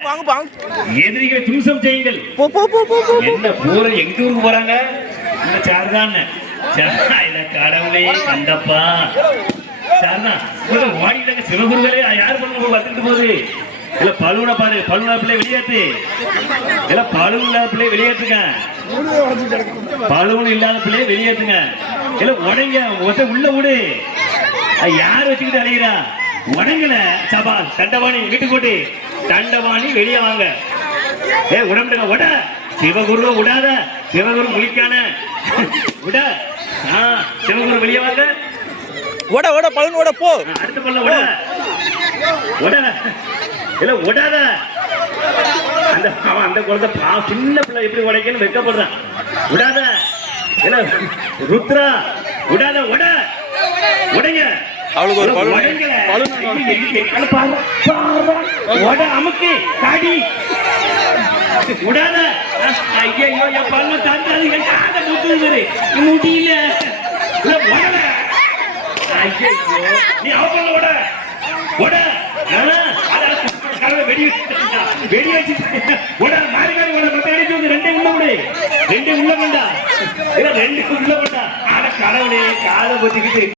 எதிரிகளை தும்சம் செய்யுங்கள். என்ன போற எங்க ஊருக்கு போறாங்க? இந்த சார்தான் கடவுளே கண்டப்பா சார்தான் வாடிட்டாங்க. சிவகுருகளே யார் பண்ண வந்துட்டு போகுது? இல்ல பழுவனை பாரு, பழுவன பிள்ளை வெளியேற்று. இல்ல பழுவன பிள்ளை வெளியேற்றுங்க, பழுவன் இல்லாத பிள்ளைய வெளியேற்றுங்க. இல்ல உடைங்க உள்ள விடு. யார் வச்சுக்கிட்டு அலைகிறா? உடங்கல சபால் தண்டவாணி வீட்டுக்கு போட்டு தண்டவாணி வெளியே வாங்க. உடம்புங்க உட சிவகுரு விடாத, சிவகுரு முழிக்கான விட. சிவகுரு வெளியே வாங்க. ஓட ஓட பலன் ஓட போ. அடுத்த பல்ல விட விட இல்ல விடாத. அந்த அந்த குழந்தை சின்ன பிள்ளை எப்படி உடைக்கன்னு வெக்கப்படுறான். விடாத. இல்ல ருத்ரா விடாத. உட உடைங்க. அவளுக்கு ஒரு அமுக்கு காடி விடாத. ஐயோ என் பல்ல தாண்டாது, என் காதை முட்டுது முடியல. நீ அவ விட விட வெடி வெடி வச்சு மாறி மாறி மத்த அடிச்சு வந்து ரெண்டே உள்ள விடு. ரெண்டே உள்ள கொண்டா, ரெண்டு உள்ள கொண்டா. கடவுளே காதை பத்திக்கிட்டு